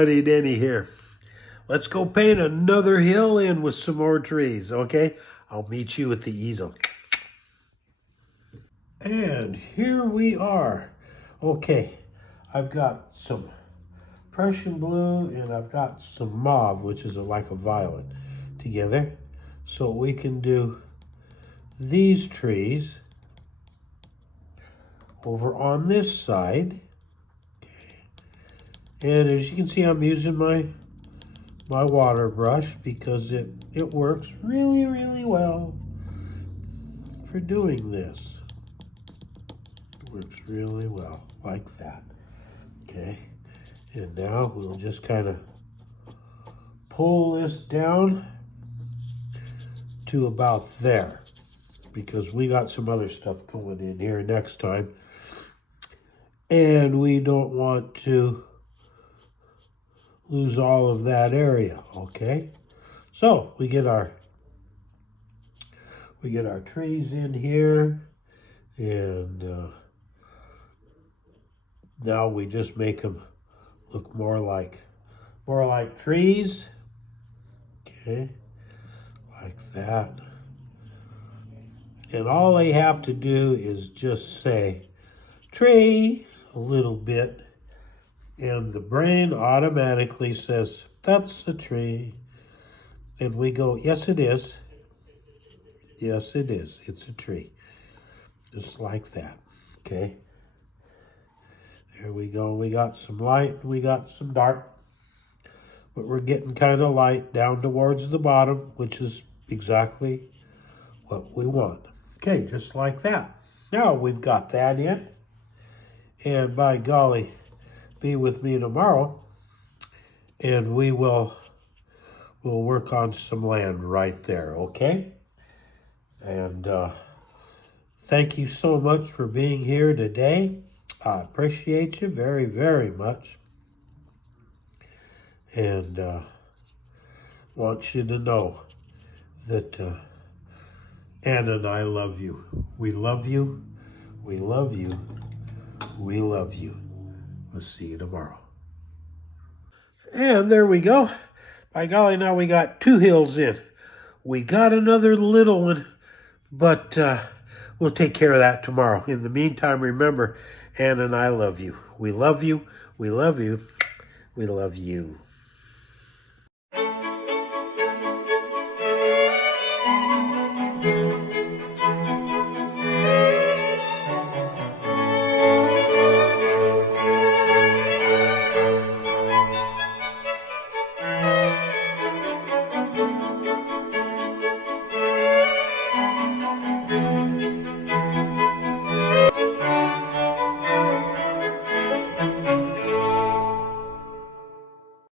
buddy Denny here. Let's go paint another hill in with some more trees, okay? I'll meet you at the easel. And here we are. Okay, I've got some Prussian blue and I've got some mauve, which is like a violet, together. So we can do these trees over on this side. And as you can see, I'm using my water brush because it works really, really well for doing this. It works really well, like that. Okay, and now we'll just kind of pull this down to about there because we got some other stuff going in here next time. And we don't want to lose all of that area, okay? So we get our trees in here, and now we just make them look more like trees, okay, like that. And all they have to do is just say tree a little bit, and the brain automatically says, that's a tree. And we go, yes, it is. Yes, it is. It's a tree. Just like that, okay? There we go. We got some light, we got some dark. But we're getting kind of light down towards the bottom, which is exactly what we want. Okay, just like that. Now we've got that in. And by golly, be with me tomorrow, and we'll work on some land right there, okay? And thank you so much for being here today. I appreciate you very, very much. And want you to know that Anna and I love you. We love you. We love you. We love you. We'll see you tomorrow. And there we go. By golly, now we got 2 hills in. We got another little one, but we'll take care of that tomorrow. In the meantime, remember, Anna and I love you. We love you. We love you. We love you.